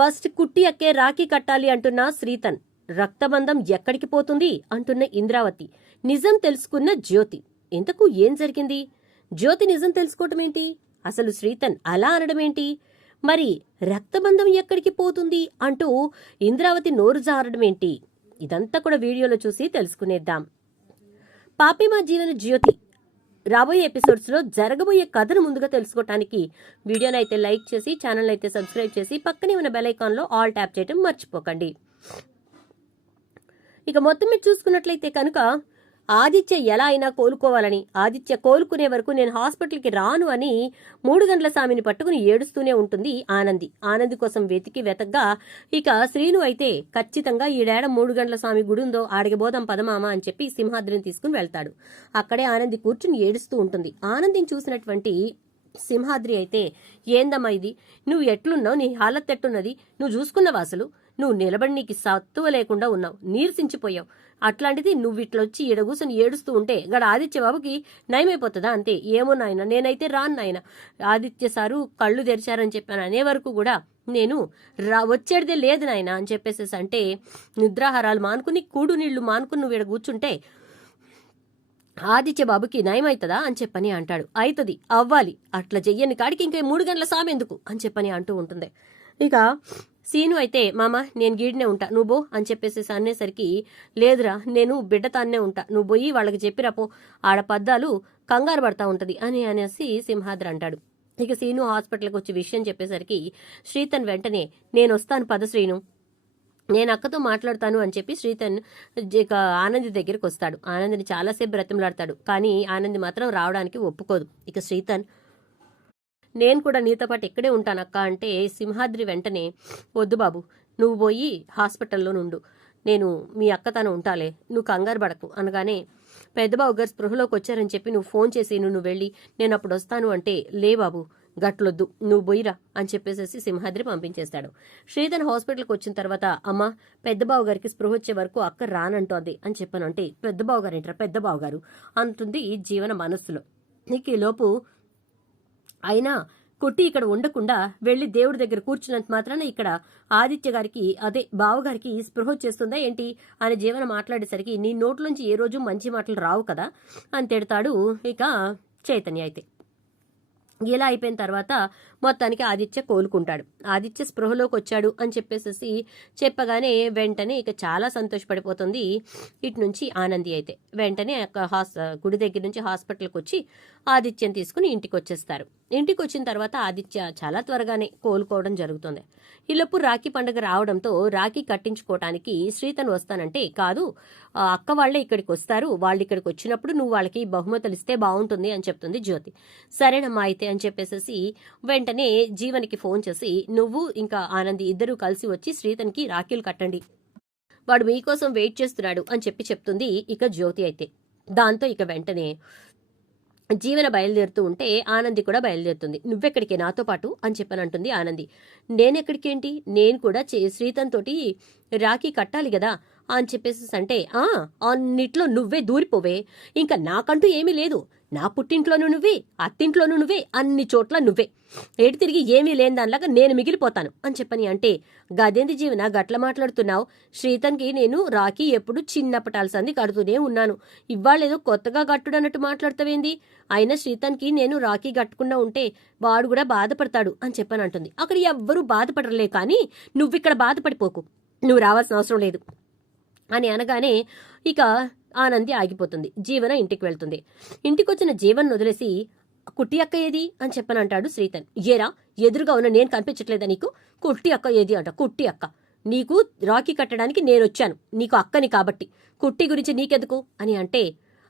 First కుట్టి అక్కే రాఖీ కట్టాలి అంటున్న శ్రీతన్, రక్తబంధం ఎక్కడికి పోతుంది అంటున్న ఇంద్రావతి, నిజం తెలుసుకున్న జ్యోతి. ఇంతకు ఏం జరిగింది? జ్యోతి నిజం తెలుసుకోవటం ఏంటి? అసలు శ్రీతన్ అలా అనడమేంటి? మరి రక్తబంధం ఎక్కడికి పోతుంది అంటూ ఇంద్రావతి నోరు జారడమేంటి? ఇదంతా కూడా వీడియోలో చూసి తెలుసుకునేద్దాం. పాపిమా జీవన జ్యోతి రాబోయే ఎపిసోడ్స్ లో జరగబోయే కథను ముందుగా తెలుసుకోవటానికి వీడియోని అయితే లైక్ చేసి ఛానల్ అయితే సబ్స్క్రైబ్ చేసి పక్కనే ఉన్న బెల్ ఐకాన్ లో ఆల్ ట్యాప్ చేయడం మర్చిపోకండి. ఇక మొత్తం మీరు చూసుకున్నట్లయితే కనుక ఆదిత్య ఎలా అయినా కోలుకోవాలని, ఆదిత్య కోలుకునే వరకు నేను హాస్పిటల్కి రాను అని 3 గంటల స్వామిని పట్టుకుని ఏడుస్తూనే ఉంటుంది ఆనంది. ఆనంది కోసం వెతగ్గా ఇక శ్రీను అయితే ఖచ్చితంగా ఈడేడ 3 గంటల స్వామి గుడి ఉందో ఆడికి బోధం పదమామ అని చెప్పి సింహాద్రిని తీసుకుని వెళ్తాడు. అక్కడే ఆనంది కూర్చుని ఏడుస్తూ ఉంటుంది. ఆనందిని చూసినటువంటి సింహాద్రి అయితే, ఏందమ్మా ఇది, నువ్వు ఎట్లున్నావు, నీ హాలత్ ఎట్టున్నది, నువ్వు చూసుకున్నావు, అసలు నువ్వు నిలబడి నీకు సత్తువ లేకుండా ఉన్నావు, నీరసించిపోయావు, అట్లాంటిది నువ్వు ఇట్లా వచ్చి కూర్చొని ఏడుస్తూ ఉంటే గడ ఆదిత్య బాబుకి నయమైపోతుందా? అంతే. ఏమో నాయన, నేనైతే రాను నాయన, ఆదిత్య సారు కళ్ళు తెరిచారని చెప్పాను అనే వరకు కూడా నేను వచ్చేదే లేదు నాయన అని చెప్పేసేసి అంటే, నిద్రాహారాలు మానుకుని కూడు నీళ్లు మానుకుని నువ్వు ఇక్కడ కూర్చుంటే ఆదిత్య బాబుకి నయమవుతుందా అని చెప్పని అంటాడు. అవుతుంది, అవ్వాలి, అట్లా చెయ్యని కాడికి ఇంకా 3 గంటల సామెందుకు అని చెప్పని అంటూ ఉంటుంది. ఇక సీను అయితే, మామ నేను గీడినే ఉంటా, నువ్వు బో అని చెప్పేసి అనేసరికి, లేదురా నేను బిడ్డతాన్నే ఉంటా, నువ్వు పోయి వాళ్ళకి చెప్పిరాపో, ఆడ పద్దాలు కంగారు పడతా ఉంటది అని అనేసి సింహాద్రి అంటాడు. ఇక సీను హాస్పిటల్కి వచ్చి విషయం చెప్పేసరికి శ్రీతన్ వెంటనే, నేను వస్తాను పద శ్రీను, నేను అక్కతో మాట్లాడతాను అని చెప్పి శ్రీతన్ ఇక ఆనంది దగ్గరికి వస్తాడు. ఆనందిని చాలాసేపు బ్రతిమలాడతాడు, కానీ ఆనంది మాత్రం రావడానికి ఒప్పుకోదు. ఇక శ్రీతన్, నేను కూడా నీతో పాటు ఇక్కడే ఉంటానక్క అంటే సింహాద్రి వెంటనే, వద్దు బాబు, నువ్వు పోయి హాస్పిటల్లో నుండు, నేను మీ అక్క తను ఉంటాలే, నువ్వు కంగారు పడకు అనగానే, పెద్దబాబు గారు స్పృహలోకి వచ్చారని చెప్పి నువ్వు ఫోన్ చేసి నువ్వు వెళ్ళి నేను అప్పుడు వస్తాను అంటే, లే బాబు గట్లొద్దు, నువ్వు పోయిరా అని చెప్పేసి సింహాద్రి పంపించేస్తాడు. శ్రీధర్ హాస్పిటల్కి వచ్చిన తర్వాత, అమ్మ పెద్దబాబు గారికి స్పృహ వచ్చే వరకు అక్క రానంటోంది అని చెప్పానంటే, పెద్దబాబు గారు ఏంట్రా పెద్దబాబు గారు అంటుంది జీవన మనస్సులో. నీకు ఈ లోపు అయినా కొట్టి ఇక్కడ ఉండకుండా వెళ్లి దేవుడి దగ్గర కూర్చున్నంత మాత్రాన ఇక్కడ ఆదిత్య గారికి, అదే బావగారికి స్పృహ వచ్చేస్తుందా ఏంటి అని జీవన మాట్లాడేసరికి, నీ నోట్లోంచి ఏ రోజు మంచి మాటలు రావు కదా అని తిడతాడు ఇక చైతన్య. అయితే ఇలా అయిపోయిన తర్వాత మొత్తానికి ఆదిత్య కోలుకుంటాడు. ఆదిత్య స్పృహలోకి వచ్చాడు అని చెప్పేసి చెప్పగానే వెంటనే ఇక చాలా సంతోషపడిపోతుంది ఇటు నుంచి ఆనంది. అయితే వెంటనే గుడి దగ్గర నుంచి హాస్పిటల్కి వచ్చి ఆదిత్యని తీసుకుని ఇంటికి వచ్చేస్తారు. ఇంటికి వచ్చిన తర్వాత ఆదిత్య చాలా త్వరగానే కోలుకోవడం జరుగుతుంది. ఈలోపు రాఖీ పండుగ రావడంతో రాఖీ కట్టించుకోవటానికి శ్రీతన్ వస్తానంటే, కాదు అక్క వాళ్లే ఇక్కడికి వస్తారు, వాళ్ళు ఇక్కడికి వచ్చినప్పుడు నువ్వు వాళ్ళకి బహుమతులు ఇస్తే బాగుంటుంది అని చెప్తుంది జ్యోతి. సరేనమ్మా అయితే అని చెప్పేసి వెంటనే జీవనికి ఫోన్ చేసి, నువ్వు ఇంకా ఆనంది ఇద్దరూ కలిసి వచ్చి శ్రీతన్కి రాఖీలు కట్టండి, వాడు మీకోసం వెయిట్ చేస్తున్నాడు అని చెప్తుంది ఇక జ్యోతి. అయితే దాంతో ఇక వెంటనే జీవన బయలుదేరుతూ ఉంటే ఆనంది కూడా బయలుదేరుతుంది. నువ్వెక్కడికే నాతో పాటు అని చెప్పని అంటుంది ఆనంది. నేనెక్కడికేంటి, నేను కూడా శ్రీతన్ తోటి రాఖీ కట్టాలి కదా అని చెప్పేసి అంటే, అన్నిట్లో నువ్వే దూరిపోవే, ఇంకా నాకంటూ ఏమీ లేదు, నా పుట్టింట్లోనూ నువ్వే, అత్తింట్లోనూ నువ్వే, అన్ని చోట్ల నువ్వే, ఏడు తిరిగి ఏమీ లేని దానిలాగా నేను మిగిలిపోతాను అని చెప్పని అంటే, గదేంది జీవన గట్ల మాట్లాడుతున్నావు, శ్రీతన్కి నేను రాఖీ ఎప్పుడు చిన్నప్పటాల్సింది కడుతూనే ఉన్నాను, ఇవాళేదో కొత్తగా గట్టుడు అన్నట్టు మాట్లాడుతావేంది, అయినా శ్రీతన్కి నేను రాఖీ కట్టకుండా ఉంటే వాడు కూడా బాధపడతాడు అని చెప్పని అంటుంది. అక్కడ ఎవ్వరూ బాధపడలే, కానీ నువ్విక్కడ బాధపడిపోకు, నువ్వు రావాల్సిన అవసరం లేదు అని అనగానే ఇక ఆనంది ఆగిపోతుంది. జీవన ఇంటికి వెళ్తుంది. ఇంటికి వచ్చిన జీవన్ వదిలేసి, కుట్టి అక్క ఏది అని చెప్పనంటాడు శ్రీతన్. ఏరా ఎదురుగా ఉన్న నేను కనిపించట్లేదా నీకు, కుట్టి అక్క ఏది అంట. కుట్టి అక్క, నీకు రాఖీ కట్టడానికి నేను వచ్చాను, నీకు అక్కని కాబట్టి, కుట్టి గురించి నీకెందుకు అని అంటే,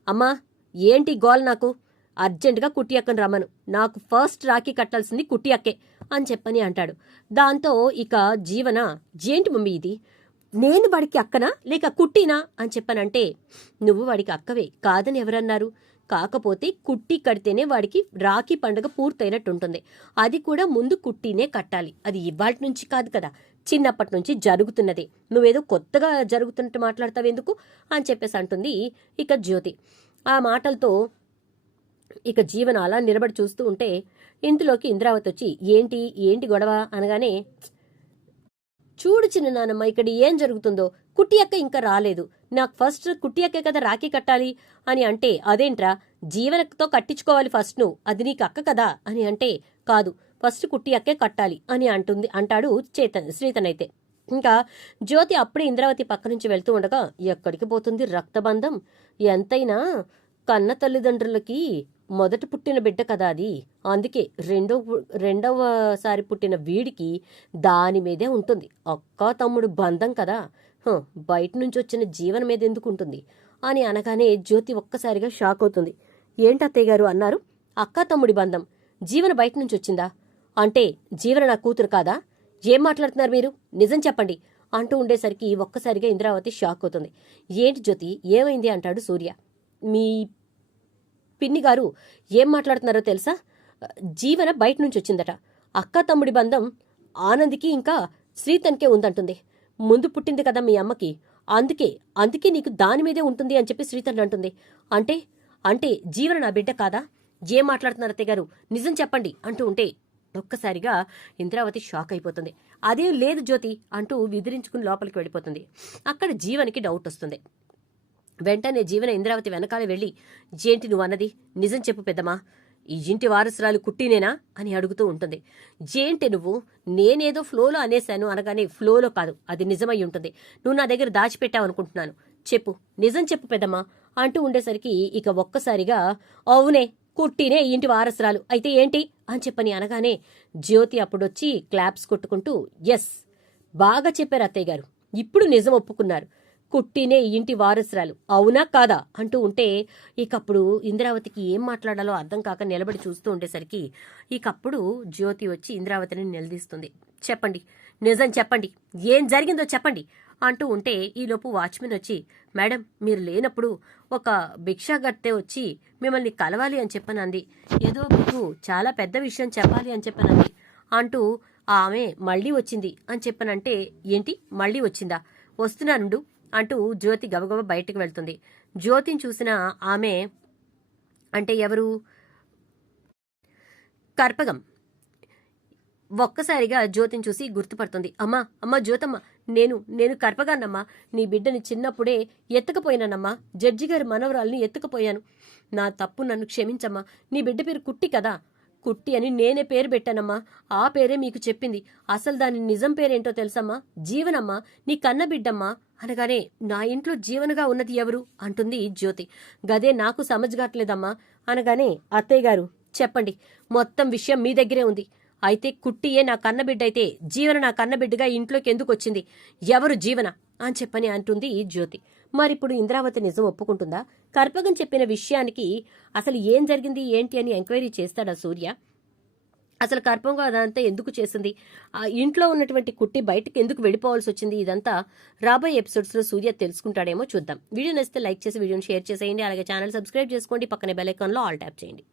అమ్మా ఏంటి గోల్, నాకు అర్జెంటుగా కుట్టి అక్కని రమ్మను, నాకు ఫస్ట్ రాఖీ కట్టాల్సింది కుట్టి అక్కే అని చెప్పని అంటాడు. దాంతో ఇక జీవన, ఏంటి మమ్మీ ఇది, నేను వాడికి అక్కనా లేక కుట్టినా అని చెప్పనంటే, నువ్వు వాడికి అక్కవే, కాదని ఎవరన్నారు, కాకపోతే కుట్టి కడితేనే వాడికి రాఖీ పండుగ పూర్తయినట్టుంటుంది, అది కూడా ముందు కుట్టినే కట్టాలి, అది ఇవాటి నుంచి కాదు కదా, చిన్నప్పటి నుంచి జరుగుతున్నదే, నువ్వేదో కొత్తగా జరుగుతున్నట్టు మాట్లాడతావెందుకు అని చెప్పేసి అంటుంది ఇక జ్యోతి. ఆ మాటలతో ఇక జీవన అలా నిలబడి చూస్తూ ఉంటే ఇంతలోకి ఇంద్రావతి వచ్చి, ఏంటి గొడవ అనగానే, చూడు చిన్న నానమ్మ ఇక్కడ ఏం జరుగుతుందో, కుట్టి అక్క ఇంకా రాలేదు, నాకు ఫస్ట్ కుట్టి అక్కే కదా రాఖీ కట్టాలి అని అంటే, అదేంట్రా జీవనతో కట్టించుకోవాలి ఫస్ట్ నువ్వు, అది నీకు అక్క కదా అని అంటే, కాదు ఫస్ట్ కుట్టి అక్కే కట్టాలి అని అంటాడు శ్రీతన్ అయితే. ఇంకా జ్యోతి అప్పుడే ఇంద్రావతి పక్క నుంచి వెళ్తూ ఉండగా, ఎక్కడికి పోతుంది రక్తబంధం, ఎంతైనా కన్న తల్లిదండ్రులకి మొదట పుట్టిన బిడ్డ కదా అది, అందుకే రెండవసారి పుట్టిన వీడికి దాని మీదే ఉంటుంది, అక్క తమ్ముడు బంధం కదా, బయట నుంచి వచ్చిన జీవన మీద ఎందుకు ఉంటుంది అని అనగానే జ్యోతి ఒక్కసారిగా షాక్ అవుతుంది. ఏంటత్తయ్య గారు అన్నారు, అక్క తమ్ముడి బంధం జీవన బయట నుంచి వచ్చిందా అంటే, జీవన నా కూతురు కాదా, ఏం మాట్లాడుతున్నారు మీరు, నిజం చెప్పండి అంటూ ఉండేసరికి ఒక్కసారిగా ఇంద్రావతి షాక్ అవుతుంది. ఏంటి జ్యోతి ఏమైంది అంటాడు సూర్య. మీ పిన్ని గారు ఏం మాట్లాడుతున్నారో తెలుసా, జీవన బయట నుంచి వచ్చిందట, అక్క తమ్ముడి బంధం ఆనంద్కి ఇంకా శ్రీతన్కే ఉందంటుంది, ముందు పుట్టింది కదా మీ అమ్మకి, అందుకే నీకు దాని మీదే ఉంటుంది అని చెప్పి శ్రీతన్ అంటుంది. అంటే అంటే జీవన నా బిడ్డ కాదా, ఏం మాట్లాడుతున్నారు అత్తయ్య గారు, నిజం చెప్పండి అంటూ ఉంటే ఒక్కసారిగా ఇంద్రావతి షాక్ అయిపోతుంది. అదేం లేదు జ్యోతి అంటూ విదిరించుకుని లోపలికి వెళ్ళిపోతుంది. అక్కడ జీవనికి డౌట్ వస్తుంది. వెంటనే జీవన ఇంద్రావతి వెనకాలే వెళ్ళి, ఏంటి నువ్వు అన్నది, నిజం చెప్పు పెద్దమా, ఈ ఇంటి వారసురాలు కుట్టినేనా అని అడుగుతూ ఉంటుంది. ఏంటి నువ్వు, నేనేదో ఫ్లోలో అనేశాను అనగానే, ఫ్లోలో కాదు అది నిజమై ఉంటుంది, నువ్వు నా దగ్గర దాచిపెట్టావు అనుకుంటున్నాను, చెప్పు నిజం చెప్పు పెద్దమ్మా అంటూ ఉండేసరికి ఇక ఒక్కసారిగా, అవునే కుట్టినే ఈ ఇంటి వారసురాలు అయితే ఏంటి అని చెప్పని అనగానే జ్యోతి అప్పుడొచ్చి క్లాప్స్ కొట్టుకుంటూ, ఎస్ బాగా చెప్పారు అత్తయ్య గారు, ఇప్పుడు నిజం ఒప్పుకున్నారు, కుట్టినే ఈ ఇంటి వారసురాలు అవునా కాదా అంటూ ఉంటే ఇకప్పుడు ఇంద్రావతికి ఏం మాట్లాడాలో అర్థం కాక నిలబడి చూస్తూ ఉండేసరికి ఇకప్పుడు జ్యోతి వచ్చి ఇంద్రావతిని నిలదీస్తుంది. చెప్పండి నిజం చెప్పండి, ఏం జరిగిందో చెప్పండి అంటూ ఉంటే ఈలోపు వాచ్మెన్ వచ్చి, మేడం మీరు లేనప్పుడు ఒక భిక్షాగత్తె వచ్చి మిమ్మల్ని కలవాలి అని చెప్పనంది, ఏదో మీకు చాలా పెద్ద విషయం చెప్పాలి అని చెప్పనంది అంటూ ఆమె మళ్ళీ వచ్చింది అని చెప్పనంటే, ఏంటి మళ్ళీ వచ్చిందా, వస్తున్నానుండు అంటూ జ్యోతి గబగబ బయటకు వెళ్తుంది. జ్యోతిని చూసిన ఆమె అంటే ఎవరు, కర్పగం ఒక్కసారిగా జ్యోతిని చూసి గుర్తుపడుతుంది. అమ్మా జ్యోతమ్మ, నేను కర్పగానమ్మా, నీ బిడ్డని చిన్నప్పుడే ఎత్తుకుపోయినానమ్మా, జడ్జి గారి మనవరాల్ని ఎత్తుకుపోయాను, నా తప్పు నన్ను క్షమించమ్మా, నీ బిడ్డ పేరు కుట్టి కదా, కుట్టి అని నేనే పేరు పెట్టానమ్మా, ఆ పేరే మీకు చెప్పింది, అసలు దాని నిజం పేరేంటో తెలుసమ్మా, జీవనమ్మా, నీ కన్న బిడ్డమ్మా అనగానే, నా ఇంట్లో జీవనగా ఉన్నది ఎవరు అంటుంది జ్యోతి. గదే నాకు సమజ్గాట్లేదమ్మా అనగానే, అత్తయ్య గారు చెప్పండి, మొత్తం విషయం మీ దగ్గరే ఉంది, అయితే కుట్టియే నా కన్నబిడ్డ అయితే జీవన నా కన్నబిడ్డగా ఇంట్లోకి ఎందుకు వచ్చింది, ఎవరు జీవన అని చెప్పని అంటుంది జ్యోతి. మరిప్పుడు ఇంద్రావతి నిజం ఒప్పుకుంటుందా, కర్పగం చెప్పిన విషయానికి అసలు ఏం జరిగింది ఏంటి అని ఎంక్వైరీ చేస్తాడా సూర్య, అసలు కర్పంగా అదంతా ఎందుకు చేసింది, ఆ ఇంట్లో ఉన్నటువంటి కుట్టి బయటకు ఎందుకు వెళ్ళిపోవాల్సి వచ్చింది, ఇదంతా రాబోయే ఎపిసోడ్స్లో సూర్య తెలుసుకుంటాడేమో చూద్దాం. వీడియో నచ్చితే లైక్ చేసి వీడియోని షేర్ చేసేయండి, అలాగే ఛానల్ సబ్స్క్రైబ్ చేసుకోండి, పక్కనే బెల్ ఐకాన్లో ఆల్ ట్యాప్ చేయండి.